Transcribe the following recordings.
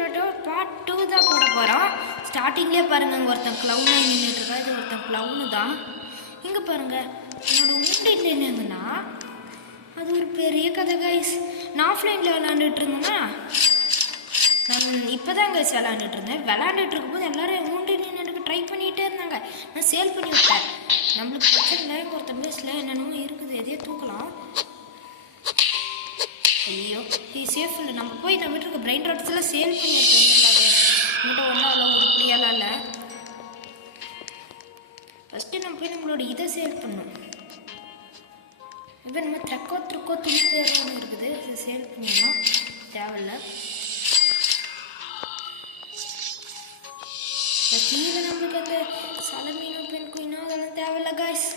ரோட்டோட part 2 தான் போட போகிறோம். ஸ்டார்டிங்லேயே பாருங்கள், அங்கே ஒருத்தன் க்ளவுனாக நின்றுட்டுருக்கா. இது ஒருத்தன் க்ளவுனு தான். இங்கே பாருங்கள், என்னோட உண்டு என்னங்கன்னா அது ஒரு பெரிய கதை கைஸ். நான் ஆஃப்லைனில் விளாண்டுட்டு இருந்தேன்னா, நான் இப்போ தான் கைஸ் விளாண்டுட்டு இருந்தேன். விளாண்டுட்டு இருக்கும்போது எல்லோரும் உண்டு எனக்கு ட்ரை பண்ணிகிட்டே இருந்தாங்க. நான் சேல் பண்ணி விட்டேன். நம்மளுக்கு பிரச்சனை இல்லை, ஒருத்தன் பேஸில் என்னென்னமோ இருக்குது, எதையோ தூக்கலாம். ஐயோ சேஃப் இல்லை. நம்ம போய் நம்ம வீட்டுக்கு பிரெயின் ராட்ஸ் எல்லாம் சேல் பண்ணியிருக்கோம். நம்மகிட்ட ஒன்றும் அவ்வளோ உருப்படியெல்லாம் இல்லை. ஃபஸ்ட்டு நம்ம போய் நம்மளோட இதை சேல் பண்ணோம். இப்போ நம்ம ட்ரக்கோ துணி பேர் ஒன்று இருக்குது, இதை சேல் பண்ணிடலாம். தேவையில்லை. கீழே நம்மளுக்கு அந்த சலமீனோ பெண் குயினோ அதெல்லாம் தேவையில்லை காய்ஸ்.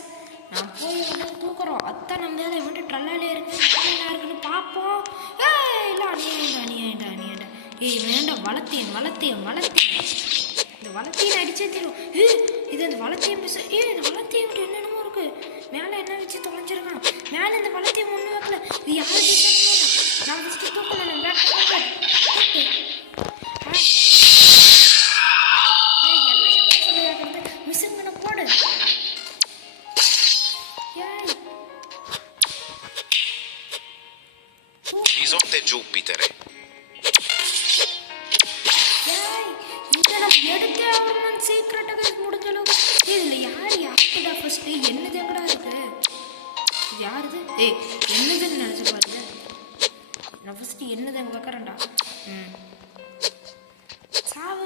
நான் போய் வந்து தூக்குறோம். அத்தான் நம்ம அதை வந்துட்டு ட்ரல்லாலே இருக்கு, என்ன இருக்குன்னு பார்ப்போம். இல்லை அணியாண்டா. ஏய் வேண்டாம், வளர்த்தேன். இந்த வளர்த்தியை அடிச்சே தெரியும். இது அந்த வளர்த்தியம் பேச. இந்த வளர்த்தியம் என்னென்னமோ இருக்கு. மேலே என்ன வச்சு தொலைஞ்சிருக்கான். மேலே இந்த வளர்த்தியம் ஒன்றும் வைக்கல. இது யாரு பேசுறதுன்னு நான் ஃபஸ்ட்டு தூக்கல. மிஷின் போடு. Bisonte Giupitere. எடுத்தே ஆகணும்னு சீக்கிரட்டாக முடிஞ்ச அளவுக்கு. இதில் யாருடா ஃபஸ்ட்டு என்னது எங்கடா இருக்கு? இது யாருது? என்னதுன்னு நினச்சி பாருங்க. நான் ஃபஸ்ட்டு என்னது அங்கே வைக்கிறேன்டா. சாவு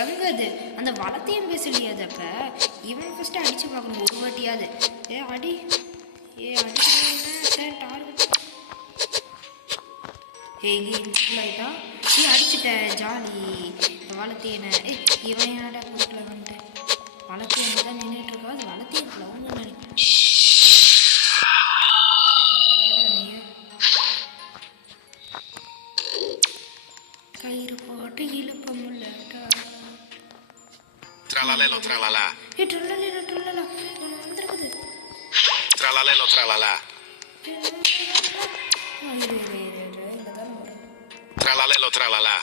எங்கது அந்த வளத்தையும் பேசலையாது. அப்போ இவன் ஃபஸ்ட்டு அடித்து பார்க்கணும் ஒரு வாட்டியாவது. அடி டார்கெட் ஆகிட்டா. அடிச்சுட்டேன் ஜாலி. வளத்தையனை இவன் என்னடா கூட்டில் வந்துட்டு வளத்தையனை தான் நின்றுட்டுருக்கா. அது வளத்தையும் க்ளவுன்னு நினைக்கிறேன். கயிறு போட்டு இழுப்ப முடியலட்டா. Tralalelo tralala. ட்ரல்லா வந்துருக்குது. Tralalelo tralala. Tralalelo tralala.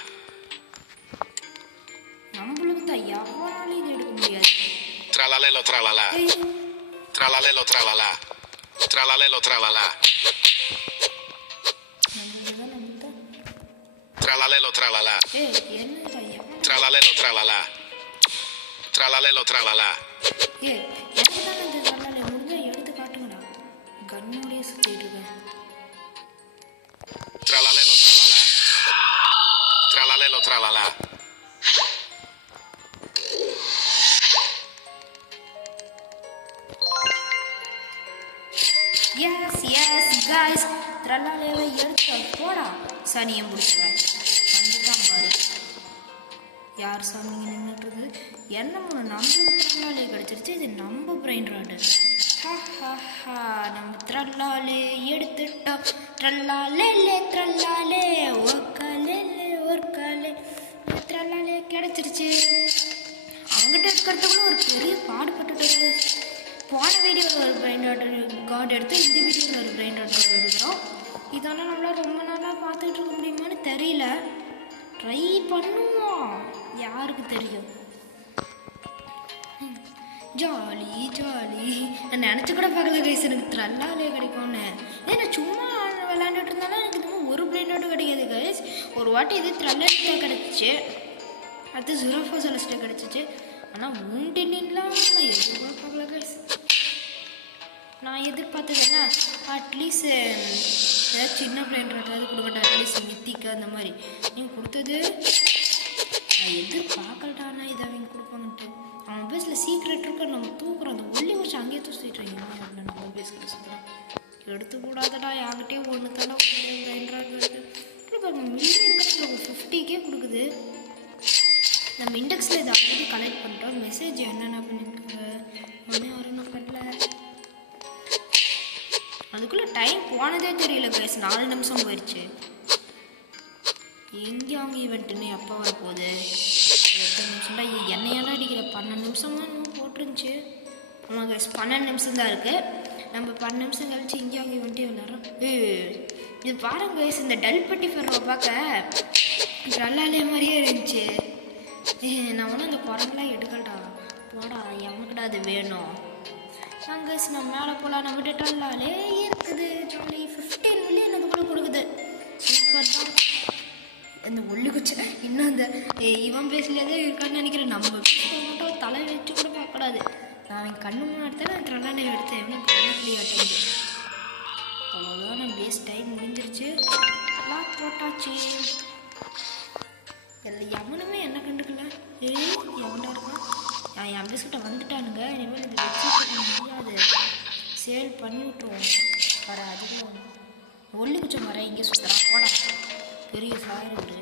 நம்மளுக்கு தான் யாராலும் இது எடுக்க முடியாது. Tralalelo tralala. Tralalelo tralala. Tralalelo tralala. Tralalelo tralala. என்ன பையா? Tralalelo tralala. Tralalelo tralala. எனக்கு தான் இந்த ட்ரல்லாலே முடிஞ்சா எடுத்து காட்டுங்கடா. கண்ணோடைய சுற்றிட்டு இருக்கேன். Tralalelo tralala. Tralalelo tralala. Yes guys, ட்ரல்லாலேவை எடுத்து போடா. சனியம் பிடிச்சவன் வந்துட்டான் பாரு. யார் சாமிங்க நின்றுட்டுருது? என்னமோ நம்ம ட்ரல்லாலே கிடச்சிருச்சு. இது நம்ம பிரெயின் ராடு. நம்ம ட்ரல்லாலே எடுத்துட்டோம். ட்ரல்லாலே ஒர்க்காலே ட்ரல்லாலே கிடச்சிருச்சு. அவங்ககிட்ட இருக்கிறதுக்குள்ள ஒரு பெரிய பாடுபட்டுட்டு. போன வீடியோவில் ஒரு பிரெயின் கார்டு எடுத்து இந்த வீடியோவில் ஒரு பிரெயின் கார்டு எடுக்கிறோம். இதெல்லாம் நம்மளால் ரொம்ப நாளாக பார்த்துட்டு இருக்க முடியுமான்னு தெரியல. ட்ரை பண்ணுவோம், யாருக்கு தெரியும். ஜாலி நான் நினச்சி கூட பார்க்கல கைஸ் எனக்கு ட்ரல்லாலே கிடைக்கும்னு. நான் சும்மா விளையாண்டுட்டு இருந்தாலும் எனக்கு இன்னும் ஒரு பிரெயின் கார்டு கிடைக்காது கைஸ். ஒரு வாட்டி இது ட்ரல்லாலே கிடச்சிச்சு, அடுத்து 04 செலஸ்டே கிடச்சிச்சு. ஆனால் உண்டின்லாம் நான் எதுவும் கூட பார்க்கல கைஸ். நான் எதிர்பார்த்தது என்ன, அட்லீஸ்ட் ஏதாவது சின்ன பிளேன் ஏதாவது கொடுக்கட்டா, அட்லீஸ்ட் மித்திக்கு அந்த மாதிரி. நீங்கள் கொடுத்தது நான் எதிர்பார்க்கலட்டானா இதை அவங்க கொடுப்பாங்கன்ட்டு. அவன் பேஸில் சீக்ரெட் இருக்க நம்ம தூக்குறோம். அந்த ஒல்லி வச்சு அங்கேயே தூசிட்டுறாங்க. நம்ம பேஸில் சொல்கிறோம் எடுத்து கூடாதடா. யாங்கிட்டே ஒன்று தானே மில்லியன் 50K கொடுக்குது. நம்ம இண்டெக்ஸில் இதை ஆல்ரெடி கலெக்ட் பண்ணிட்டோம். மெசேஜ் என்னென்ன பண்ணியிருக்காங்க ஒன்றே வரணும் பண்ணல. அதுக்குள்ளே டைம் போனதே தெரியல கைஸ். 4 நிமிஷம் போயிடுச்சு. எங்கே அவங்க ஈவெண்ட்டுன்னு எப்போ வரப்போகுது? 8 நிமிஷம்டா. என்னையெல்லாம் அடிக்கிற 12 நிமிஷமாக விட்டுருந்துச்சு. ஆமாம் கைஸ் 12 நிமிஷம் தான் இருக்குது. நம்ம 12 நிமிஷம் கழிச்சு இங்கே அங்கே வந்துட்டு விளாட்றோம். இது பாருங்க கைஸ், இந்த டல்பட்டி ஃபெரோவை பார்க்க நல்லாலே மாதிரியே இருந்துச்சு. நான் ஒன்றும் அந்த குரங்கெலாம் எடுக்கட்டா போடா, எவனுக்குடா அது வேணும். கைஸ் நம்ம மேலே போகலாம். நம்ம டல்லாலே இருக்குது ஜாலி. 15 மில்லியன் அது கூட கொடுக்குது. சூப்பர் தான். அந்த ஒல்லி குச்சை இன்னும் அந்த இவன் பேசலையே தான் இருக்கான்னு நினைக்கிறேன். நம்ம மட்டும் தலை வச்சு கூட பார்க்கக்கூடாது. நான் என் கண்ணு முன்னாடி தான் நான் ட்ரெண்டானே எடுத்தேன். எவ்வளோ கவனத்துலேயே ஆட்டது. அவ்வளோதான், நான் பேஸ் டைம் முடிஞ்சிருச்சு. லாக் போட்டாச்சு. இல்லை எவனுமே என்ன கண்டுக்கல. எவன்டா இருக்கான்? என் பேஸ்கிட்ட வந்துட்டானுங்க. இனிமேல் இது வச்சுக்க முடியாது. சேல் பண்ணி விட்டுருவோம். வர அதுவும் ஒல்லி குச்சம் வர இங்கே சுற்றுறான். போடா பெரிய சார் ஒரு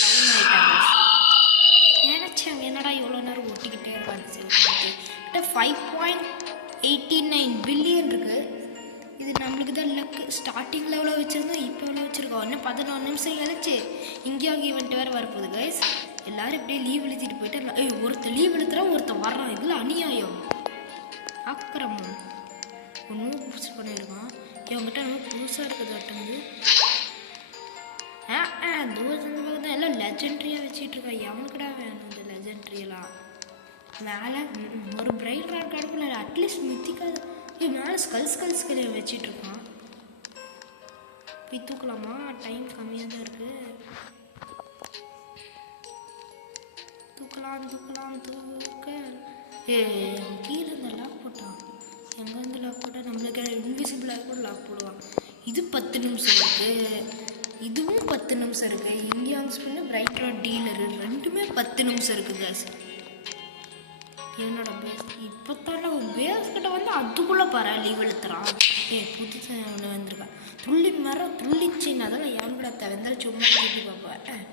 லவ் ஆகிட்டாங்க. நினச்சாங்க என்னடா இவ்வளோ நேரம் ஒட்டிக்கிட்டே இருக்கான்னு சொல்லிட்டு. 5.89 பில்லியன் இருக்குது. இது நம்மளுக்கு தான் லக்கு. ஸ்டார்டிங்கில் எவ்வளோ வச்சுருந்தோம், இப்போ எவ்வளோ வச்சுருக்கோம். இன்னும் 14 நிமிஷம் கழிச்சு இங்கேயும் அங்கே ஈவெண்ட் வேறு வரப்போகுது கைஸ். எல்லோரும் இப்படியே லீவ் எழுத்திட்டு போயிட்டு ஒருத்தர் லீவ் எழுத்துறான், ஒருத்தர் வர்றான். இதில் அநியாயம், ஆக்கிரமம். ஒன்றும் புதுசு பண்ணியிருக்கான். இவங்ககிட்ட நம்ம புதுசாக இருக்குது அட்டங்கு. தூரத்துலேருந்து தான் எல்லாம் லெஜெண்ட்ரியாக வச்சுட்டு இருக்கா. எவனுக்குடா வேணும் இந்த லெஜெண்ட்ரியெல்லாம்? மேலே ஒரு பிரைட் ராட் கடப்பில் அட்லீஸ்ட் மித்திக்காது. மேலே ஸ்கல்ஸ்களை வச்சிட்டு இருக்கான். போய் தூக்கலாமா? டைம் கம்மியாக தான் இருக்குது. தூக்கலாம் கீழே இந்த லாக் போட்டான். எங்கேருந்து லாக் போட்டால் நம்மளுக்கு இன்விசிபிளாக கூட லாக் போடுவான். இது 10 நிமிஷம் இருக்குது. இதுவும் 10 நிமிஷம் இருக்குது. இந்தியான் ஸ்பின்னு பிரைட் ராட் டீலரு ரெண்டுமே 10 நிமிஷம் இருக்குது கேஸ். என்னோட பேஸ் இப்போ தானே ஒரு பேஸ்கிட்ட வந்து அதுக்குள்ளே பாரு லீவ் எழுத்துறான். புதுசாக ஒன்று வந்திருக்கேன். துள்ளி மரம் துள்ளிச்சின்னு அதெல்லாம் என் கூட தவிர்ந்தாலும் சும்மா தூக்கி பார்ப்பேன்.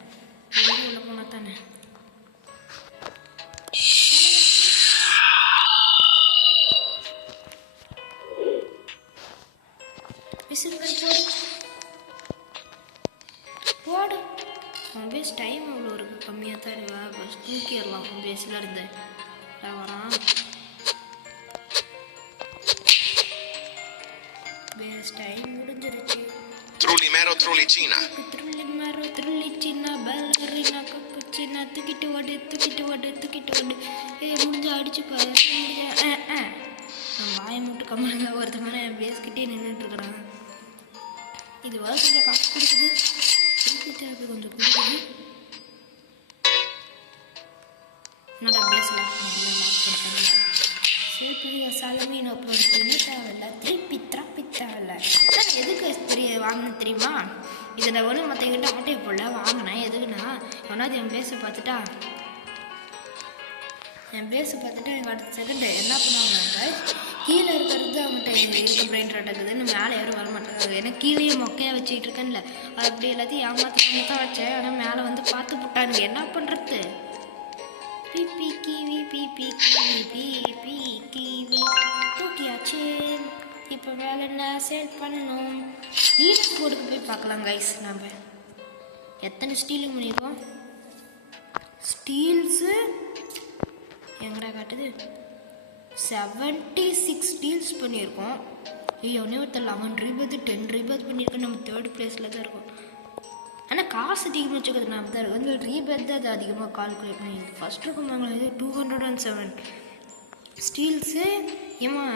உள்ள போனால் தானே போடு. அவன் பேஸ் டைம் அவ்வளோ இருக்குது, கம்மியாக தான் இருக்கா. ஃபஸ்ட் தூக்கிடலாம் அவன் பேஸில் இருந்து வரான். பேஸ் டைம் முடிஞ்சிருச்சு. Trullimero Trullicina. Trullimero Trullicina ballerina cappuccina தூக்கிட்டு ஓடு. முடிஞ்ச அடிச்சு பாரு. நான் வாயை மட்டும் கம்மியாக ஒருத்தவங்க என் பேஸ்கிட்டே நின்றுட்டுருக்குறான். இது வர கொஞ்சம் காசு கொடுக்குது, தேவை கொஞ்சம் கொடுக்குது. என்னடா பேசலாம் சரி பெரிய சாலமீன் அப்புறம் தேவையில்ல. திருப்பி தேவையில்ல. நான் எதுக்கு வாங்கினேன் தெரியுமா? இதில் ஒன்று மற்றவங்கிட்ட ஆட்டையை போடல வாங்கினேன். எதுக்குன்னா எவனாவது என் பேஸை பார்த்துட்டா எனக்கு அடுத்த செகண்டு என்ன பண்ணுவாங்க, கீழே இருக்கிறது அவங்ககிட்ட இருக்க பிரைன் ராட் இருக்குதுன்னு மேலே யாரும் வரமாட்டாங்க. ஏன்னா கீழேயே மொக்கையாக வச்சுக்கிட்டு இருக்கேன்ல, அது அப்படி எல்லாத்தையும் ஏமாற்ற தான் வச்சேன். ஆனால் மேலே வந்து பார்த்து விட்டானுங்க. என்ன பண்ணுறது? பிபி கிவி தூக்கியாச்சு. இப்போ வேலை என்ன சேல் பண்ணணும். லீடர்ஸ் போர்டுக்கு போய் பார்க்கலாம் கைஸ். நம்ம எத்தனை ஸ்டீலிங் பண்ணியிருக்கோம்? ஸ்டீல்ஸு எங்கடா காட்டுது? 76 ஸ்டீல்ஸ் பண்ணியிருக்கோம். ஒன்றே ஒருத்தர் 11 ரீபத்து 10 ரீபத் பண்ணியிருக்கோம். நம்ம 3rd பிளேஸில் தான் இருக்கோம். ஆனால் காசு அதிகமாக வச்சுக்கிறது நம்ம தான் இருக்கும். அந்த ரீபத் தான் அது அதிகமாக கால்குலேட் பண்ணியிருக்கு. ஃபஸ்ட் இருக்கும் இது 207 ஸ்டீல்ஸு. இவன்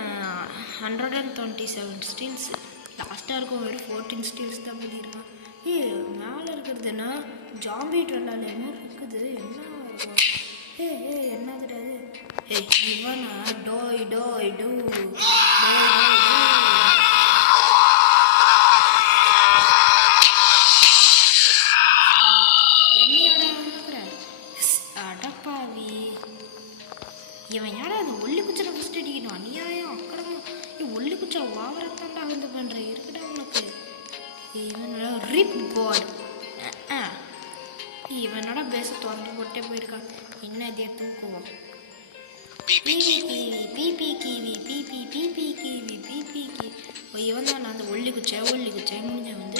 127 ஸ்டீல்ஸு. லாஸ்ட்டாக இருக்கும் வெறும் 14 ஸ்டீல்ஸ் தான் பண்ணியிருக்கான். மேலே இருக்கிறதுனா ஜாம்பி ட்ரெண்டால் என்ன இருக்குது? என்ன இருக்கும்? என்னதுடா இது? இவனா டோய் அடப்பாவி. இவன் யாரா அந்த ஒல்லி குச்சனை ஃபஸ்ட் அடிக்கணும்? அநியாயம் அக்கடமா. ஒல்லி குச்சா ஓவரத்தாண்டா வந்து பண்ணுற இருக்குடா உனக்கு. இவனோட ரிப் காட். இவனோட பேச திறந்து போட்டே போயிருக்கான். என்ன இதே தூக்குவோம். பிபி கிவி இவன் தான் அந்த ஒல்லி குச்சை முடிஞ்ச வந்து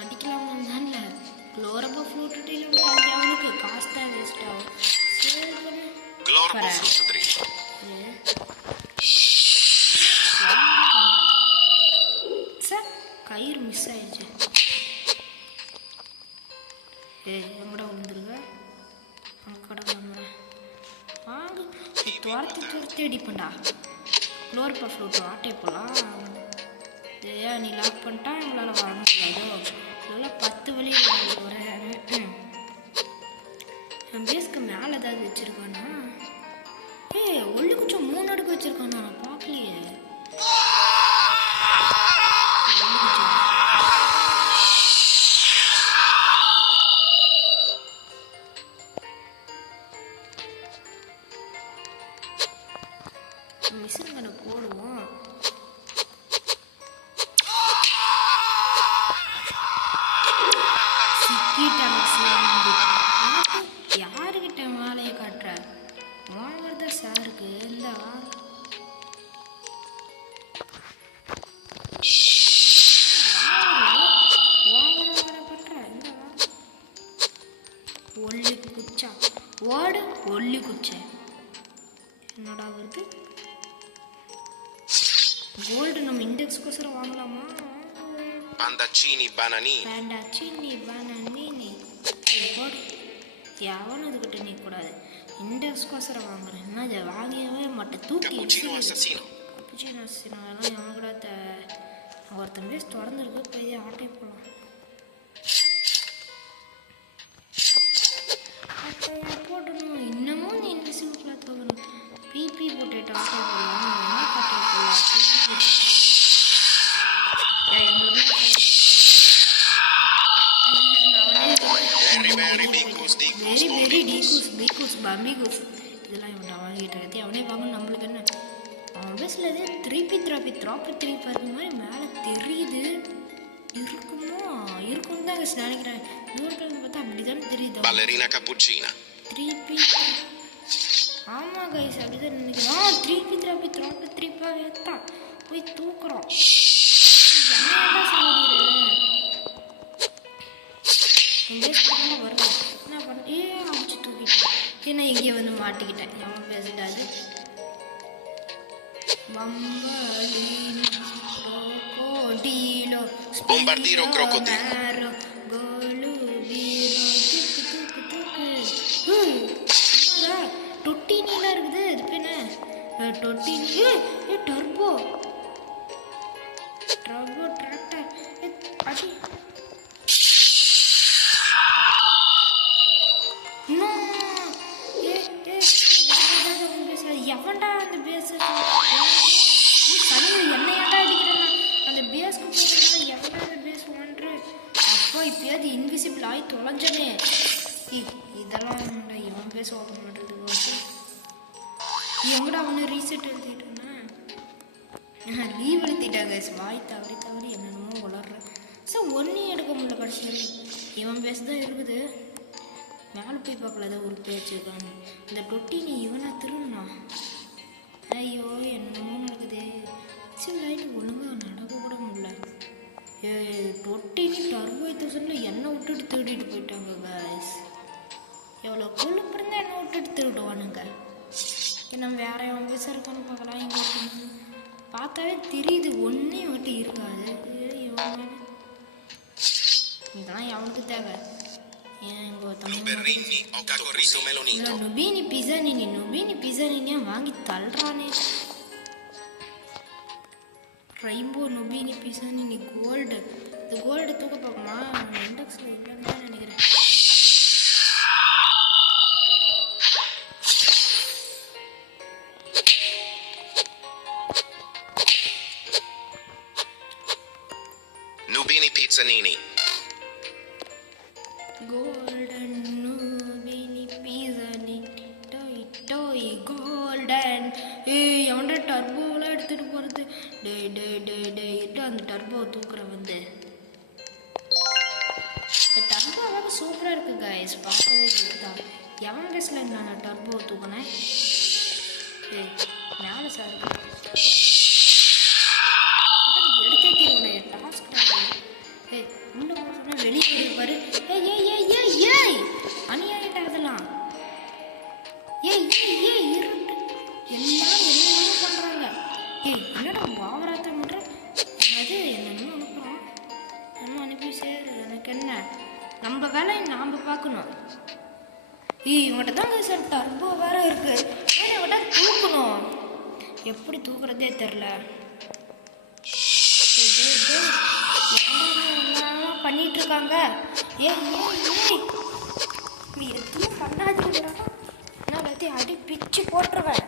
அடிக்கலாமா தான்ல. குளோரபோ ஃப்ளூட் அவனுக்கு காசு தான் வேஸ்ட். ஏய் எங்கடா விழுந்துருக்க அங்கே கடை கிளம்புறேன் வாங்க துரத்தி அடிப்பண்டா ஃப்ளோர் பா ஃப்ளோட் ஆட்டே போகலாம் ஏன் நீ லாக் பண்ணிட்டா எங்களால் வர முடியாதோ இதெல்லாம் 10 வழி வரேன் என் பேஸ்க்கு மேலே ஏதாவது வச்சுருக்கானா ஒல்லி குச்சம் 3 அடுக்கு வச்சுருக்கானா நான் பார்க்கலையே மிஷின் கண்ணை போடுவோம் யாருக்கிட்ட வேலையை காட்டுற வாங்குறத சாருக்கு இந்த ஒல்லி குச்சா ஓடு ஒல்லி குச்சை என்னடா வருது கோல்டு நம்ம இண்டெக்ஸ்க்கோசரம் வாங்கலாமா Pandaccini bananini. Pandaccini bananini. போடு எவனும் இதுக்கிட்ட நிற்கக்கூடாது இண்டெக்ஸ்க்கோசரம் வாங்குறேன் என்ன இதை வாங்கவே மாட்டேன் தூக்கி Cappuccino assassino. கப்புச்சினோ அசினோ அதெல்லாம் எவன் கூட ஒருத்தன் பேஸ் திறந்துருக்கு போய் ஆட்டே போகலாம் போடணும் இன்னமும் நீ இன்விசிபிளாக தோக்கணும் பிபி போட்டுட்டு ஆட்டே போடலாம் என்ன ஆட்டே போடலாம் வெரி டிகூஸ் பம்பிகூஸ் இதெல்லாம் இவன் வாங்கிட்டு இருக்கே அவனே வாங்கணும் நம்மளுக்கு என்ன அவன் பேசில் எதே திருப்பி பார்க்குற மாதிரி மேலே தெரியுது இருக்கும்னு தான் நினைக்கிறேன் தூரத்தில் பார்த்தா அப்படி தானே தெரியுது Ballerina cappuccina. ஆமாம் கைஸ் அப்படிதான் நினைக்கிறேன் திருப்பாவே தான் போய் தூக்குறோம் வருவேன் என்ன பண்ண அடிச்சு தூக்கிட்டேன் நான் எங்கேயோ வந்து மாட்டிக்கிட்டேன் எவன் பேசிட்டாது Bombardiro crocodilo. தொட்டி நீலாம் இருக்குது இது பேர் என்ன தொட்டி டர்போ டிராக்டர் அது எவன்டா அந்த பேஸ் என்ன ஏன்டா அடிக்கிறேன்னா அந்த பேஸ்க்கு எவன்டா அந்த பேஸ் ஒன்று அப்போ இப்போயாவது இன்விசிபிள் ஆகி தொலைஞ்சனே இதெல்லாம் இவன் பேச ஓப்பன் பண்ணுறதுக்கு எங்கடா அவனை ரீசெட் எழுதிட்டேன்னா லீவ் எழுதிட்டாங்க வாய் தவறி என்னென்னமோ வளர்றேன் சார் ஒன்றையும் எடுக்க முடியல கடைசியில் இவன் பேச தான் இருக்குது மேலே போய் பார்க்கல ஏதோ ஒரு பேச்சு இருக்கான்னு இந்த தொட்டி நீ இவனா திருண்ணா ஐயோ என்னமோ நடக்குது சரி லைட்டு ஒழுங்காக நடக்க கூட முடியல தொட்டி நீ டர்போ 1000 என்னை விட்டுட்டு திருடிட்டு போயிட்டாங்க காய்ஸ் எவ்வளோ கொழுப்பு இருந்தால் என்னை விட்டுட்டு திருடுவானுங்க நம்ம வேற எவன் பேச இருக்கான்னு பார்க்கலாம் இங்கே பார்த்தாவே தெரியுது ஒன்றையும் விட்டு இருக்காது இதெல்லாம் எவனுக்கு தேவை நுபீனி பிஸா வாங்கி தள்ளுறானே ரெயின்போ நுபீனி பிஸா நீ கோல்டு இந்த கோல்டு தூக்க பார்க்கணுமா இண்டெக்ஸில் இல்லைன்னு தான் நினைக்கிறேன் Nubini Pizzanini. Golden Nubini Pizzanini toy golden எவன்டா டர்போவெலாம் எடுத்துகிட்டு போகிறது டே அந்த டர்போவை தூக்குற வந்து இந்த டர்போ வேறு சூப்பராக இருக்குது காய்ஸ் பார்க்கவே தான் எவன் பேசல நான் டர்போவை தூக்கினேன் மேலே சார் எடுக்கே டாஸ்க் உள்ள சொன்னா வெளியே இருப்பாரு ஏய் அநியாயிட்ட அதெல்லாம் இருட்டு எல்லாரும் என்னென்னமோ பண்ணுறாங்க என்னடா வாவராத்த பண்ணுற அது என்னென்னமோ அனுப்புகிறோம் நம்ம அனுப்பி சேரு எனக்கு என்ன நம்ம வேலையை நாம் பார்க்கணும். இவங்கள்ட்ட தாங்க சார் டர்போ வேற இருக்கு. இவங்கள்ட்ட தூக்கணும். எப்படி தூக்குறதே தெரில. பண்ணிட்டு இருக்காங்க. நீ எதுவும் பண்ணாதீங்கடா. நான் எல்லாத்தையும் அடி பிச்சு போட்டுருவேன்.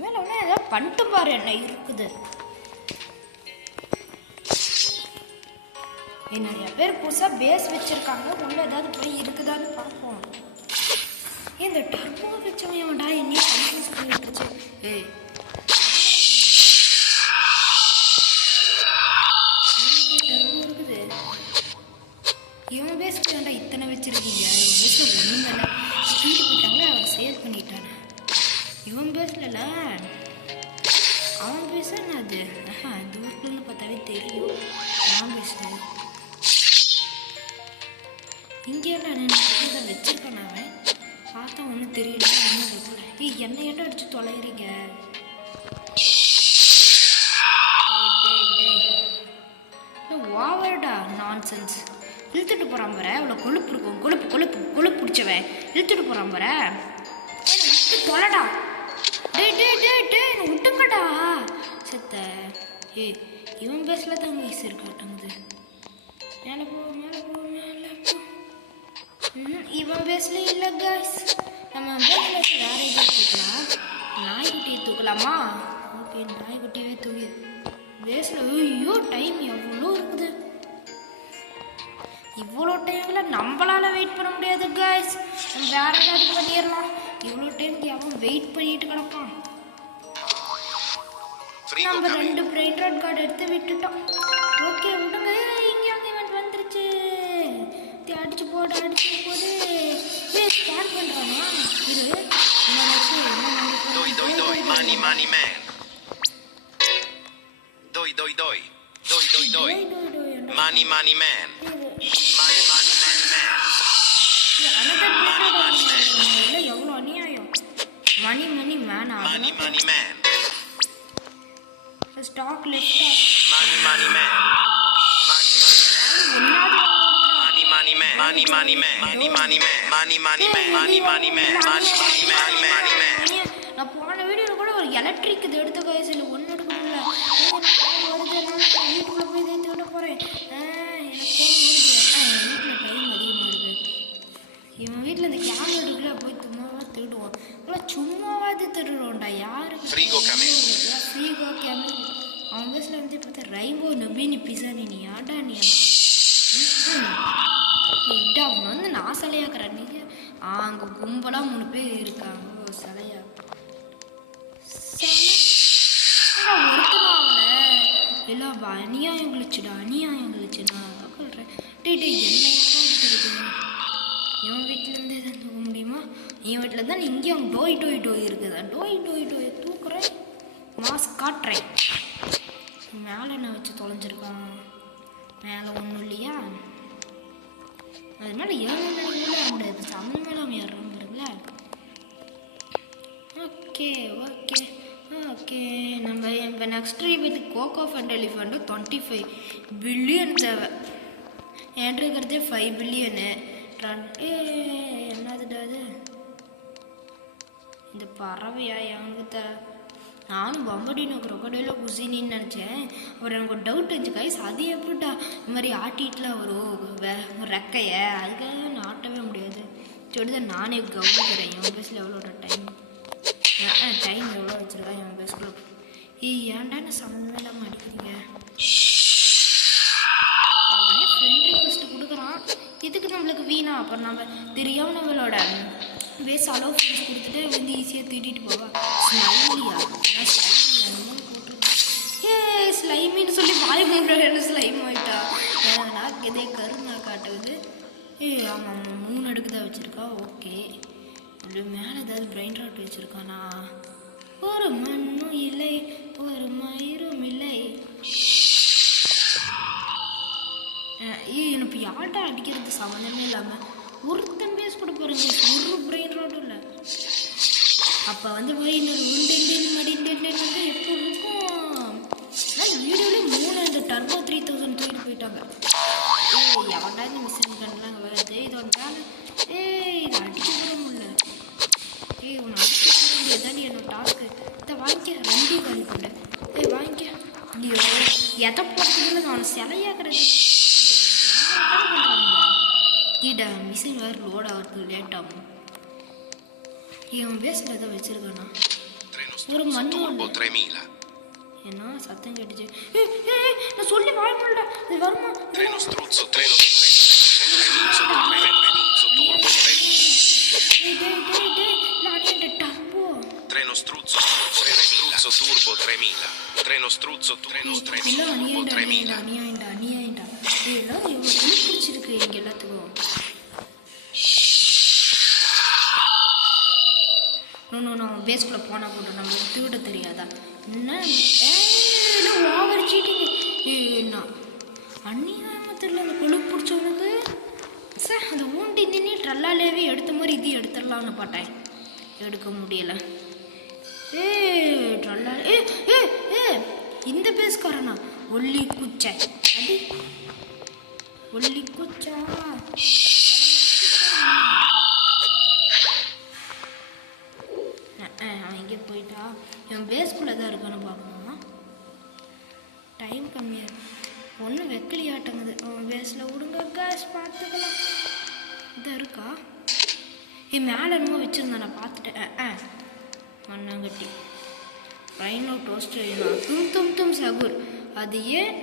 மேல ஏதாவது பண்ணிட்டு பாரு என்ன இருக்குது. நிறைய பேர் புதுசாக பேஸ் வச்சிருக்காங்க. உள்ள ஏதாவது போய் இருக்குதான்னு பார்ப்போம். இந்த டர்போ வச்சவன்டா என்னையும் கன்ஃபியூஸ் பண்ணி விட்டுருச்சு. டர்போ இருக்குது. இவன் பேஸ்க்கு ஏன்டா இத்தனை வச்சிருக்கீங்க? இவன் பேஸ்ல ஒன்றும் இல்லை. ஸ்பீடு போயிட்டாங்களே, அவன் சேவ் பண்ணிட்டானே. இவன் பேசல, அவன் பேச அது தூரத்துலேருந்து பார்த்தாவே தெரியும். நான் பேசுறேன் இங்கே நான் வச்சிருக்கேன். அவன் பார்த்தா ஒன்றும் தெரியல. ஒன்றும் என்னை ஏட்டா அடிச்சு தொலைகிறீங்க. ஓவர்டா நான்சென்ஸ். இழுத்துட்டு போகிறான் பாரு. அவ்வளோ கொழுப்பு இருக்கும். கொழுப்பு பிடிச்சவன் இழுத்துட்டு போகிறான் பாரு. விட்டு தொலைடா. டே விட்டுங்கடா செத்த. இவன் பேசல தான் வயசு இருக்காட்டங்குது. மேலே போ. இவன் பேசல இல்லை காய்ஸ். நம்ம பேசல வேற எதுவும் தூக்கலாம். நாய்க்குட்டியை தூக்கலாமா? ஓகே, நாய்க்குட்டியவே தூக்கி பேசல. ஐயோ டைம் எவ்வளோ இருக்குது. இவ்வளோ டைமில் நம்மளால வெயிட் பண்ண முடியாது காய்ஸ். நம்ம வேற ஏதாவது பண்ணிடலாம். இவ்வளோ டைமுக்கு அவன் வெயிட் பண்ணிட்டு கிடப்பான். நம்ம 2 பிரெயின் ராட் கார்டு எடுத்து விட்டுட்டோம். ஓகே விடுங்க. இங்கே வந்து இவன் வந்துருச்சு. அடிச்சு போடு. ஸ்கேன் பண்ணுறானா? இது Money man. Doi. Money man. எவ்வளோ அநியாயம். Money man. Money man. Stock left. Money man. நான் போன வீடியோவில் கூட ஒரு எலக்ட்ரிக் இது எடுத்த காய்ச்சல் ஒன்று எடுக்க முடியல. வீட்டுக்குள்ளே போய் தேய்த்து விட போகிறேன். எனக்கு வீட்டில் டைம் அதிகமாகுது. இவன் வீட்டில் இந்த கேமரா எடுக்கல. போய் திருடுவான். சும்மாவாது திருடுவோம்டா. யாருக்கு ஃப்ரீகோ கேமரா. அவன் பேசில் வந்து பார்த்தா ரைம்போ நபினி பிசானி. நீ ஆடா நீ இட்டா அவனை வந்து நான் சிலையாக்குறேன். நீங்கள் அங்கே கும்பலாக 3 பேர் இருக்காங்க. சிலையா ஒருத்தனாங்கள எல்லாம் அநியாயம் கழிச்சுடா. நான் சொல்கிறேன். என்ன இருக்கு. இவன் வீட்டிலேருந்து எதாவது தூக்க முடியுமா? என் வீட்டில் தான் இங்கே அவன் டோய் இருக்குதா. டோய் தூக்குறேன். மாஸ்க் காட்டுறேன். மேலே என்ன வச்சு தொலைஞ்சிருக்கான்? மேலே ஒன்றும் இல்லையா? அது மேலே ஏழு ஏற முடியாது. சம்ம மேலே அவன் ஏறுறோங்கிறதுல. ஓகே நம்ம இப்போ நெக்ஸ்ட் இது கோகோ ஃபண்ட் எலிஃபண்ட்டு 25 பில்லியன் தேவை. என்கிட்ட இருக்கிறதே 5 பில்லியனு. என்னதுடா அது? இந்த பறவையா என்கிட்ட? நானும் பம்படினோ க்ரொக்கடையில குசினின்னு நினச்சேன். அப்புறம் எனக்கு ஒரு டவுட் இருந்துச்சு கைஸ். அது எப்படிட்டா இந்த மாதிரி ஆட்டிட்டுலாம் வரும் ரெக்கைய? அதுக்காக நான் ஆட்டவே முடியாது. சொல்லிதான் நானே கவனிக்கிறேன். என் பேஸில் எவ்வளோட டைம் எவ்வளோ வச்சுருக்கேன் என் பேஸில். ஏன்டா நான் சம்மந்தமே இல்லாமல் அடிக்கிறீங்க? அவனே ஃப்ரெண்ட் ரிக்வெஸ்ட் கொடுக்குறான். இதுக்கு நம்மளுக்கு வீணா? அப்புறம் நம்ம தெரியாமல் நம்மளோட பேஸ் அலோவ் பண்ணி கொடுத்துட்டு வந்து ஈஸியாக திட்டிட்டு போவா. ஸ்லைமியா ஸ்லைமின்னு சொல்லி வாய் மூடுற ஸ்லைம் ஆகிட்டா. நாக்கு எதே கருணா காட்டுவது. ஆமாம் 3 அடுக்கு தான் வச்சுருக்கா. ஓகே, அப்படி மேலே ஏதாவது பிரெயின் ராட் வச்சுருக்கானா? ஒரு மண்ணும் இல்லை, ஒரு மயிரும் இல்லை. எனக்கு யார்ட்டா அடிக்கிறது சம்மந்தமே இல்லாமல் ஒருத்தன் பேஸ் கூட பாருங்க. ஒரு பிரெயின் ராட்டும் இல்லை. அப்போ வந்து போய் இன்னொரு உண்டு மடி வண்டி காலி பண்ணேன். ஏய் வாங்கிக்க. ஐயோ எதை போகிறதுக்குள்ள அவனை சிலையாக கிடையாது. கீடா மிஷின் வேறு லோட் ஆகிறது லேட் ஆகும். இவன் பேஸில் எதை வச்சிருக்கானா? ஒரு மண்ணு என்ன சத்தம் கேட்டுச்சு? நான் சொல்லி வாய்ப்புடா இது வருமா? Treno struzzo turbo 3000. Treno struzzo turbo 3000. அநியாயண்டா. எல்லாம் எவ்வளோ பிடிச்சிருக்கு எங்க எல்லாத்துக்கும். நான் பேஸ்குள்ளே போனால் கூட நம்மளுக்கு தூட தெரியாதா? என்ன ஓவர் சீட்டிங். என்ன அந்நியாயத்தில் அந்த கொழுப்பு பிடிச்சவனுக்கு சார் அந்த ஊண்டி தின்னி ட்ரல்லாலேயே எடுத்த மாதிரி இது எடுத்துடலான்னு பார்த்தேன். எடுக்க முடியல. ட்ரல்லா இந்த பேஸ்காரனா ஒல்லி குச்சை அடி ஒல்லி குச்சா. அவன் இங்கே போயிட்டா என் பேஸ்குள்ளே தான் இருக்கான்னு பார்க்கணுமா? டைம் கம்மியாக ஒன்றும் வெக்கலியாட்டங்குது. அவன் பேஸில் விடுங்க கேஸ் பார்த்துக்கலாம். இதாக இருக்கா? மேலே என்னமோ வச்சுருந்தான் நான் பார்த்துட்டேன். மண்ணாங்கட்டி ரைனோ டோஸ்ட் தும் சகுர். அது ஏன்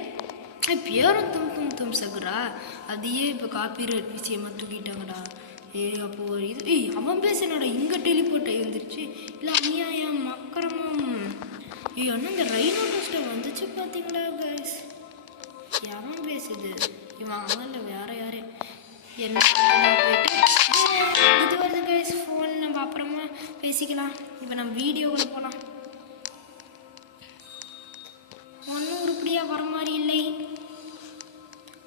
பேரும் தும் சகுரா? அது ஏன் இப்போ காப்பிரைட் விஷயமாக தூக்கிட்டாங்கடா. அப்போ ஒரு இது அவன் பேசினாடா இங்கே டெலிபோர்ட் ஆகி வந்துருச்சு. இல்லை அநியாயம் அக்கிரமம். அண்ணா இந்த ரைனோ டோஸ்ட்டை வந்துச்சு பார்த்தீங்களா கைஸ்? அவன் பேசுது இவன் அவன்ல வேற யாரு என்ன போயிட்டு இது வருது கைஸ். ஃபோன் நம்ம அப்புறமா பேசிக்கலாம். இப்போ நம்ம வீடியோவில் போகலாம். ஒன்றும் உருப்படியாக வர மாதிரி இல்லை.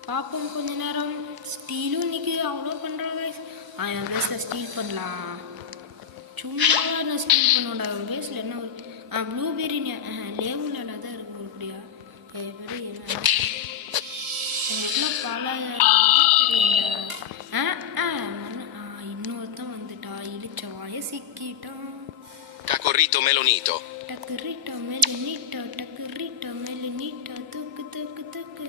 பார்ப்போம் கொஞ்ச நேரம். ஸ்டீலும் இன்னைக்கு அவ்வளோ பண்ணுறான் கைஸ். என் பேஸில் ஸ்டீல் பண்ணலாம். சும்மா நான் ஸ்டீல் பண்ணுவோம்டா. என் பேஸில் என்ன ஒரு ப்ளூபெர்ரி லேபிளில் தான் இருக்கு உருப்படியா. எப்படி எங்களுக்குலாம் பல இன்னொருத்தன் வந்துட்டா. இழிச்ச வாய சிக்கிட்டான். Tacorrito melonito. டக்குரிட்டா மெலினிட்டா டக்குரிட்டா மெலினிட்டா தூக்கு தூக்கு தூக்கு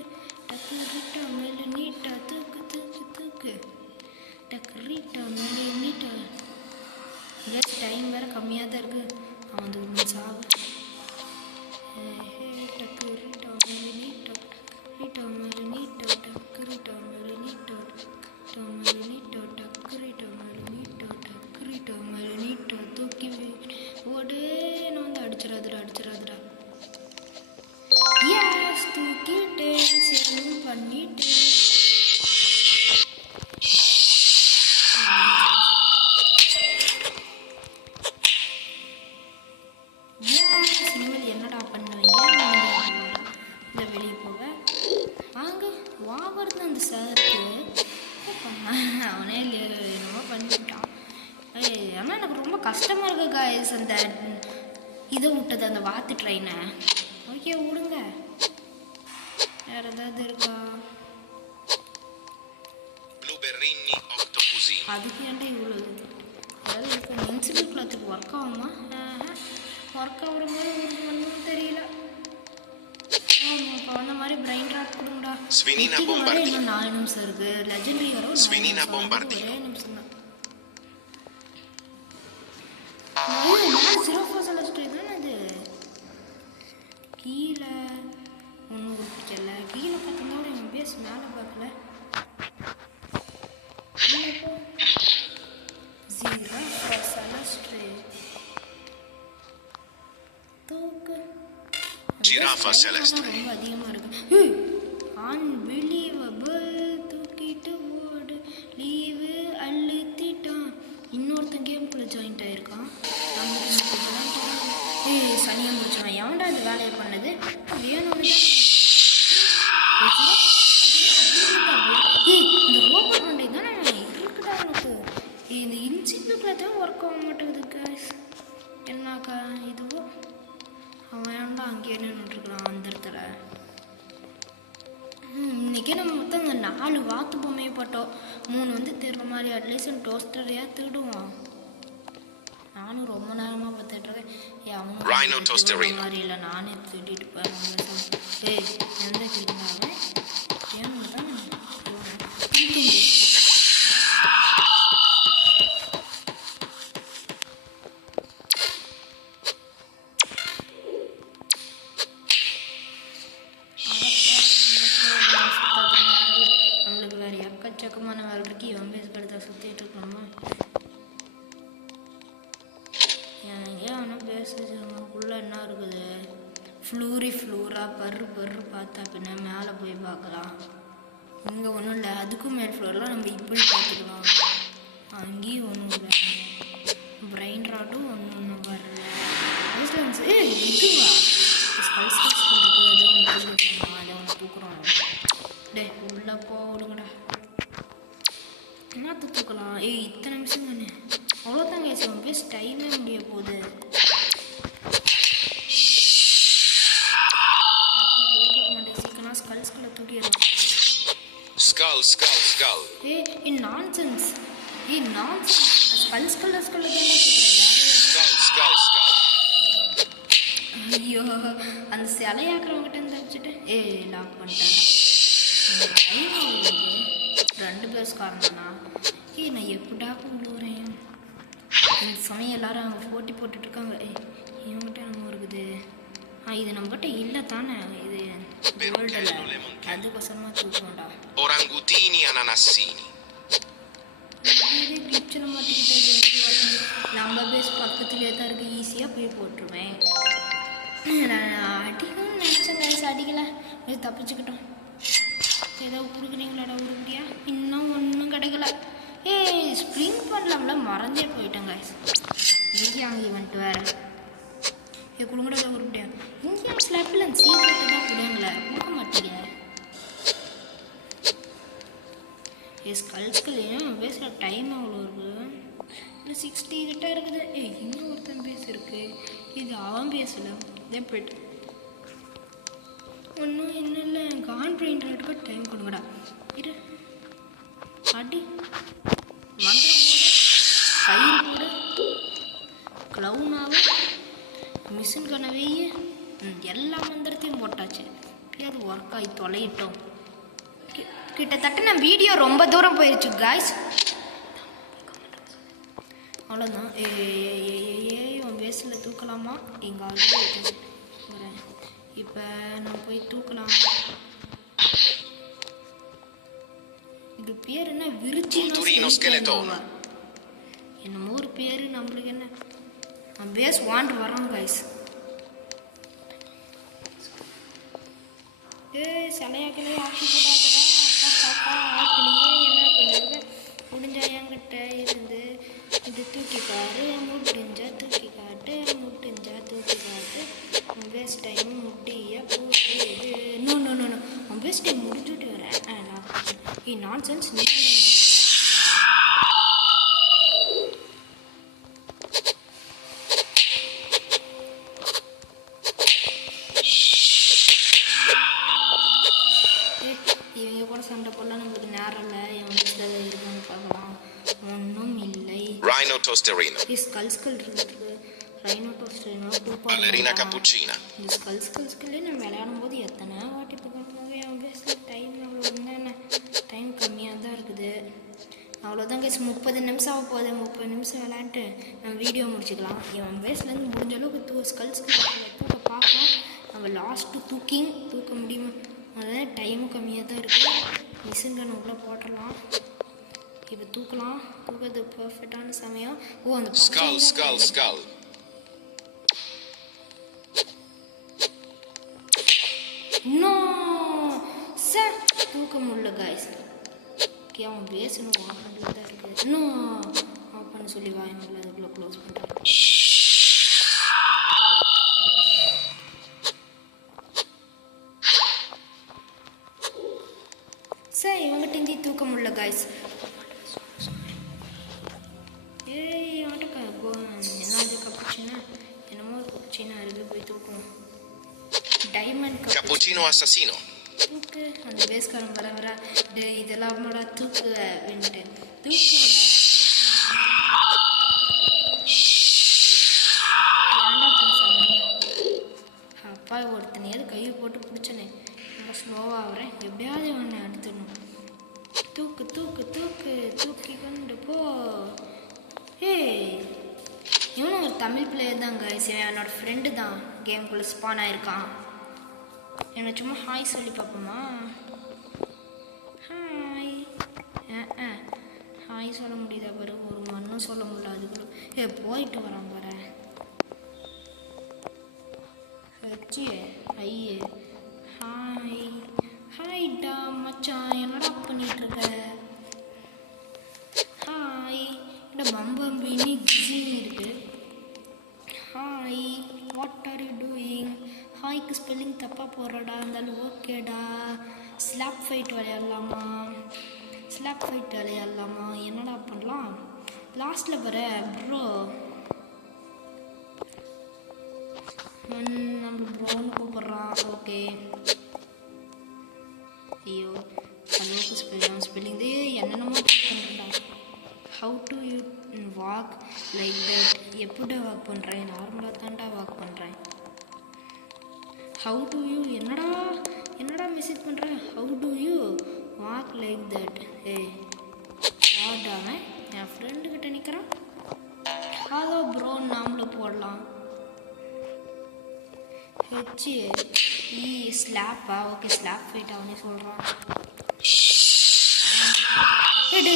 டக்குரிட்டா மெலினிட்டா தூக்கு தூக்கு தூக்கு டக்குரிட்டா மெலினிட்டா. கேஸ் டைம் வேறு கம்மியாக தான் இருக்குது. அவன் வந்து ஒரு சாகு. டக்குரிட்டா மெலினிட்டா டக்குரிட்டா மெலினிட்டா டக்குரிட்டா மெலினிட்டா மெலினிட்டா டக்குரிட்டா மெலினிட்டா டக்குரிட்டா மெலினிட்டா தூக்கி ஓடு. நான் வந்து அடிச்சிடாதுடா. யாஸ் தூக்கிட்டேன் சேலும் பண்ணிட்டேன். இனிமேல் என்னடா பண்ணுவீங்க? இந்த வெளியே போக வாங்க வாங்கிறது அந்த சாருக்கு அவனே என்னமோ பண்ணிவிட்டான். ஆனால் எனக்கு ரொம்ப கஷ்டமாக இருக்கு காய்ஸ் அந்த இதை விட்டது அந்த வாத்து ட்ரெயினை. ஓகே விடுங்க. வேறு ஏதாவது இருக்கா? அதுக்கு ஏன்டா இவ்வளோ இது ஏதாவது இருக்கும்? முனிசிபல் கிளாத்துக்கு ஒர்க் ஆகுமா? ஒர்க் ஆகுற மாதிரி ஒரு ஒன்றும் தெரியல. அந்த மாதிரி பிரைன் ராட் கொடுங்கடா. இன்னும் 4 நிமிஷம் இருக்கு. லெஜெண்டரி வரும். ஒரே நிமிஷம் தான். அது கீழே ஒன்றும் பிடிக்கல. கீழே பார்த்தோம்னா என் பேஸ் மேலே பார்க்கல. Giraffa celeste. ரொம்ப அதிகமாக இருக்கு. அன்பிலீவபிள். தூக்கிட்டு ஓடு லீவு அழுத்திட்டான். இன்னொருத்தன் கேம்குள்ளே ஜாயின்ட் ஆகிருக்கான். சனியம் பிடிச்சவன் எவன்டா இந்த வேலையை பண்ணது? வேணும்னு இந்த ரோபோட் வண்டி தானே இருக்குடா உனக்கு. இந்த இன்சிபிள் தான் ஒர்க் ஆக மாட்டேங்குது கைஸ். என்னக்கா இதுவோ அவன் ஏன்டா அங்கேயே நின்றுட்டுருக்குறான் அந்த இடத்துல. இன்றைக்கே நம்ம மொத்தம் இந்த 4 வாத்து பொம்மையை போட்டோம். 3 வந்து திருற மாதிரி அட்லீஸ்ட் டோஸ்டரையாக திருடுவோம். 4 நானும் ரொம்ப நேரமாக பார்த்துட்ருக்கேன். Rhino Toasterino. மாதிரி இல்லை, நானே திட்டிட்டு போகிறேன். ஏய் எந்த கிட்டாவே ஏன்னு தான் நம்மளுக்கு வேறு எக்கச்சக்கமான வேலை இருக்கு. இவன் பேஸ் கடுத்தா சுற்றிட்டு இருக்கணுமா? ஏன் ஆனால் பேசுறதுக்குள்ளே என்ன இருக்குது? ஃப்ளூரா பர்ரு பார்த்தா பின்ன மேலே போய் பார்க்கலாம். இங்கே ஒன்றும் இல்லை, அதுக்கும் மேல் ஃப்ளோர்லாம் நம்ம இப்படி பார்த்துக்கலாம். அங்கேயும் ஒன்றும் இல்லை, பிரெயின் ராட்டும் ஒன்றும் வரல. இதுவா அதை ஒன்று தூக்குறோம். டே உள்ளே விடுங்கடா. என்ன தூக்கலாம்? இத்தனை நிமிஷம் தானே, அவ்வளோதான் கேஸ். அவன் பேஸ் டைமே முடிய போகுது. சீக்கிரம் ஸ்கல்ஸ்குள்ளே தூக்கிடலாம். Skull. நான்சென்ஸ். ஸ்கல்ஸ்குள்ளே Skull. ஐயோ, அந்த சிலையாக்குறவங்கிட்ட இருந்து வச்சுட்டு லாக் பண்ணிட்டாரா? 2 பேர்ஸ்காரன் தானா? நான் எப்படா விழுவுறேன்? இந்த சமயம் எல்லாரும் அவங்க போட்டி போட்டுட்ருக்காங்க. இவங்ககிட்ட நம்ம இருக்குது. இது நம்மகிட்ட இல்லை தானே? இது வேர்ல்டில் அதுக்கோசரமாக தூக்கணும்டா. Orangutini ananassini. கிளிப்ஸில் மாட்டிக்கிட்டது. நம்ம பேஸ் பக்கத்துலேயே தான் இருக்குது, ஈஸியாக போய் போட்டுருவேன். நான் அடிக்கணும்னு நினச்சேன் கைஸ், அடிக்கலை, தப்பிச்சுக்கிட்டோம். ஏதோ கொடுக்குறீங்களாடா உருப்படியா? இன்னும் ஒன்றும் கிடைக்கல. ஸ்ப்ரிங் பண்ணலாம்ல, மறந்தே போயிட்டேன் கைஸ். இங்கே அங்கே வந்துட்டு வேறு கொடுங்கடா உருப்படியா? இங்கே ஸ்லப்பில் சீக்கிரத்தை தான் கொடுங்கள, கொடுக்க மாட்டீங்க. ஸ்கல்ஸ்களையும் பேசுகிற டைம் அவ்வளோ இருக்குது. இன்னும் 60 கிட்ட இருக்குது. இன்னும் ஒருத்தன் பேஸ் இருக்குது. இது அவன் பேசல, இதே போய்ட்டு ஒன்றும் இன்னும் இல்லை. கான் பிரெயின் ராட்டுக்கு டைம் கொடுங்கடா. இரு அடி மந்திரம் போடு, கயிறு போடு, க்ளவுனாவு, மிஷின் கனவே, எல்லா மந்திரத்தையும் போட்டாச்சு. அது ஒர்க் ஆகி தொலையிட்டோம். கிட்டத்தட்ட நான் வீடியோ ரொம்ப தூரம் போயிடுச்சு காய்ஸ். அவ்வளோதான். உன் பேஸில் தூக்கலாமா? எங்கள் ஆல்ரெடி வரேன். இப்போ நான் போய் தூக்கலாம். இது பேர் என்ன? என்னமோ ஒரு பேர். நம்மளுக்கு என்ன, நான் பேஸ் வாண்ட் வரோம் காய்ஸ். சிலையாக்கிலே ஆக்கி போடாதடா. ஆக்கிலேயே என்ன பண்ணுறது? முடிஞ்சா என்கிட்ட இருந்து இது தூக்கிக்காரு, முடிஞ்சா தூக்கிக்காட்டு, முடிஞ்சா தூக்கிக்காட்டு. வேஸ்ட் டைம் முடிய போட்டு நோ அவன் வேஸ்ட் டைம் முடிச்சுட்டு வரேன். நான்சென்ஸ். நீ இவங்க கூட சண்டை போடலாம், நம்மளுக்கு நேரம் இல்லை. இவன் இருக்கான்னு பார்க்கலாம். ஒன்றும் இல்லை. Rhino Toasterino. ஸ்கல் இருக்கு. Rhino Toasterino Ballerina cappuccina. இந்த ஸ்கல்ஸ்குள்ளே நம்ம விளையாடும் போது எத்தனை வாட்டி பார்க்கவே அவன் பேசுகிற டைம் அவ்வளோ இருந்தால் என்ன, டைம் கம்மியாக தான் இருக்குது. அவ்வளோதான் கேஸ். 30 நிமிஷம் ஆக போகுது. 30 நிமிஷம் விளையாண்டு நம்ம வீடியோ முடிச்சுக்கலாம். இவன் பேஸ்லேருந்து முடிஞ்ச அளவுக்கு ஸ்கல்ஸ்குள்ளே பார்க்கலாம். நம்ம லாஸ்ட்டு தூக்க முடியுமா? அதாவது டைமும் கம்மியாக தான் இருக்குது. மிஷின் கன் உள்ளே போட்டலாம். இப்போ தூக்கிறது பர்ஃபெக்டான சமயம். அந்த Skull. இன்னும் சார் தூக்க முடியல காய்ஸ். அவன் பேசணும் வாங்கினது தான் இருக்குது. இன்னும் ஆஃப் பண்ண சொல்லி வாங்க முடியல, அதுக்குள்ளே க்ளோஸ் பண்ணுறேன். சார் இவங்கிட்ட இந்தி தூக்க முடியல காய்ஸ். என்னது கப்புச்சின்னா என்னமோ கப்புச்சின்னா அருகே போய் தூக்கணும். Diamond Cappuccino assassino. தூக்கு. அந்த பேஸ்காரன் வர இதெல்லாம் தூக்கு வந்துட்டு தூக்கு. அப்பாவை ஒருத்தனையாவது கையை போட்டு பிடிச்சனே, நல்லா ஸ்லோவாக வரேன், எப்படியாவது ஒன்று எடுத்துடணும். தூக்கு தூக்கு தூக்கு தூக்கி கொண்டு போ. இவனும் ஒரு தமிழ் பிளேயர் தான் கைஸ். என்னோட ஃப்ரெண்டு தான் கேம்குள்ளே ஸ்பான் ஆயிருக்கான். எனக்கு சும்மா ஹாய் சொல்லி பார்ப்போமா? ஹாய். ஹாய் சொல்ல முடியுதா பாரு, ஒரு மண்ணும் சொல்ல முடியல. அதுக்குள்ள போயிட்டு வரான் பாரு. வச்சு ஐயே ஹாய் ஹாய்டா மச்சான், என்னடா பண்ணிகிட்ருக்க? ஹாய், இந்த பம்பம்பின்னு கிசின்னு இருக்கு. Hi, what are you doing? ஹாய்க்கு ஸ்பெல்லிங் தப்பாக போடுறடா, இருந்தாலும் ஓகேடா. ஸ்லாப் ஃபைட் விளையாடலாமா? ஸ்லாப் ஃபைட் விளையாடலாமா? என்னடா பண்ணலாம்? லாஸ்ட்டில் வர ப்ரோ நம்ம ப்ரோன்னு கூப்பிட்றான். ஓகே. ஐயோ அளவுக்கு ஸ்பெல்லிங் என்னென்னமோ பண்ணுறா. How do you walk like that? எப்படி வாக் பண்ணுறேன்? நார்மலாக தான்டா வாக் பண்ணுறேன். ஹவு டு யூ என்னடா மெசேஜ் பண்ணுறேன்? How do you walk like that? யார்டாம என் ஃப்ரெண்டுக்கிட்ட நிற்கிறான். ஹலோ ப்ரோ, நாமளும் போடலாம். ஹெச்சி ஸ்லாப்பா? ஓகே, ஸ்லாப் ஃபைட் அவனே சொல்கிறான். இவன்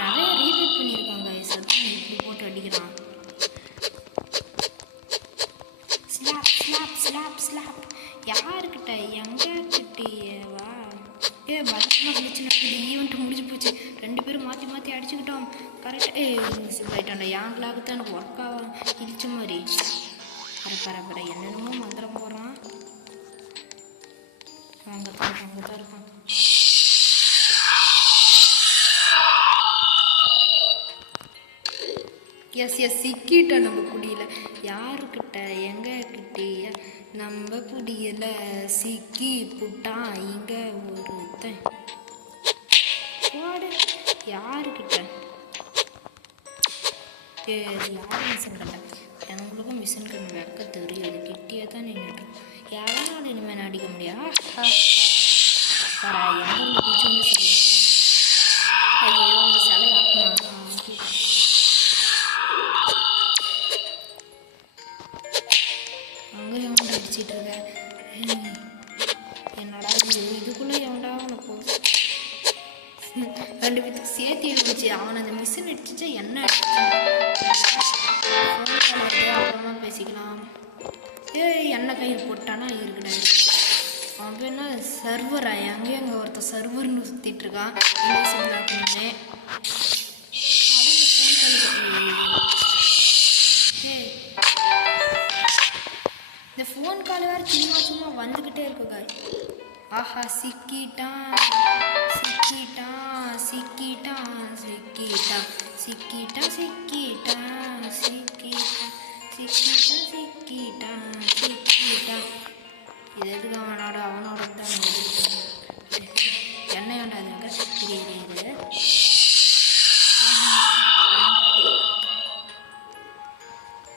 நிறைய ரீபீட் பண்ணியிருக்காங்க. இப்படி போட்டு அடிக்கிறான். Slap slap slap slap. யாருக்கிட்ட? எங்கே கிட்டேவா? பலமாக இருந்துச்சு. நடக்குது. ஈவெண்ட்டு முடிஞ்சு போச்சு. 2 பேரும் மாற்றி மாற்றி அடிச்சுக்கிட்டோம். கரெக்டாக மிஸ் ஆகிட்டான்டா. என் லாக்கு தான் எனக்கு ஒர்க் ஆகும் இடிச்ச மாதிரி. பர என்னென்னமோ மந்திரம் போடுறான். அங்கே தான் இருக்கான். எஸ் சிக்கிட்ட நம்ம குடியில். யாருக்கிட்ட? எங்கே கிட்டே நம்ம குடியில் சிக்கி புட்டான் இங்கே ஒருத்தன். யாருக்கிட்ட? யார் மிஷன் கட்ட? எங்களுக்கும் மிஷன் கண்ணு வைக்க தெரியாது. கிட்டியே தான் நின்றுட்டு எவனால இனிமேல் அடிக்க முடியா? எங்கே பிடிச்சி வந்து சொல்லுவேன். ஐயோ அவங்க சிலை ஆக்கணும். அங்கே எவன்டா அடிச்சிட்டு இருக்க? என்னடா இதுக்குள்ளே எவன்டா அவனை போ. 2 பேத்துக்கு சேர்த்து இருந்துச்சு. அவன் அந்த மிஷின் அடிச்சுச்சா என்ன அப்புறமா பேசிக்கலாம். என்ன கையில் போட்டானா இருக்குடா. அவன் பேர் என்ன? சர்வரா? அங்கேயும் அங்கே ஒருத்தர் சர்வர்னு சுற்றிட்டு இருக்கான். இங்கிலீஷ் இந்த ஃபோன் கால் வேறு சும்மா வந்துக்கிட்டே இருக்கு காய். ஆஹா சிக்கிட்டான் சிக்கிட்டான் சிக்கிட்டான் சிக்கிட்டான் சிக்கிட்டான் சிக்கிட்டான் சிக்கிட்டான் சிக்கிட்டான் சிக்கிட்டான் சிக்கிட்டான். இது எதுக்கு அவனோட தான் என்ன வேண்டாம். இது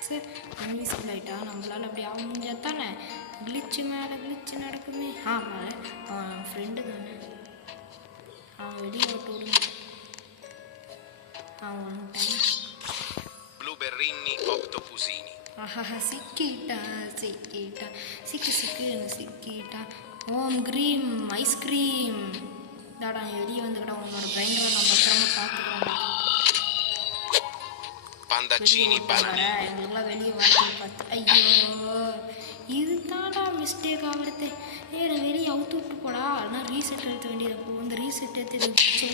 சரி இன்விசிபிள் ஆகிட்டா. நம்மளால் அப்படி ஆக முடியாது தானே. கிளிச்சு மேலே கிளிச்சு நடக்குமே. ஆமாம், அவன் ஃப்ரெண்டு தானே. அவன் வெளியே விட்டு விடுங்க. அவன் வந்துட்டான். Blueberrini octopusini. ஆஹா சிக்கிட்டா சிக்கிட்டா. ஓம் க்ரீம் ஐஸ்கிரீம். தாடா வெளியே வந்துக்கிட்டா. உன்னோட பிரைண்டரை நம்ம பத்திரமா பார்த்துக்கிறோம். Pandacini banana. எங்களுக்குலாம் வெளியே வரது பார்த்து ஐயோ இது தாண்டா மிஸ்டேக் ஆகிறது. நான் வெளியே அவுத்து விட்டு போடா. ஆனால் ரீசெட் எடுத்த வேண்டியது. அப்போ வந்து ரீசெட் எடுத்து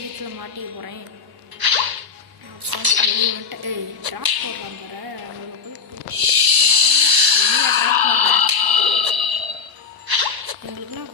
வீட்டில் மாட்டிக்க போகிறேன். வெளியே வந்துட்டு ட்ராப் போடுறான் பாரு. வெளியே ட்ராப் போடுறேன். எங்களுக்குலாம்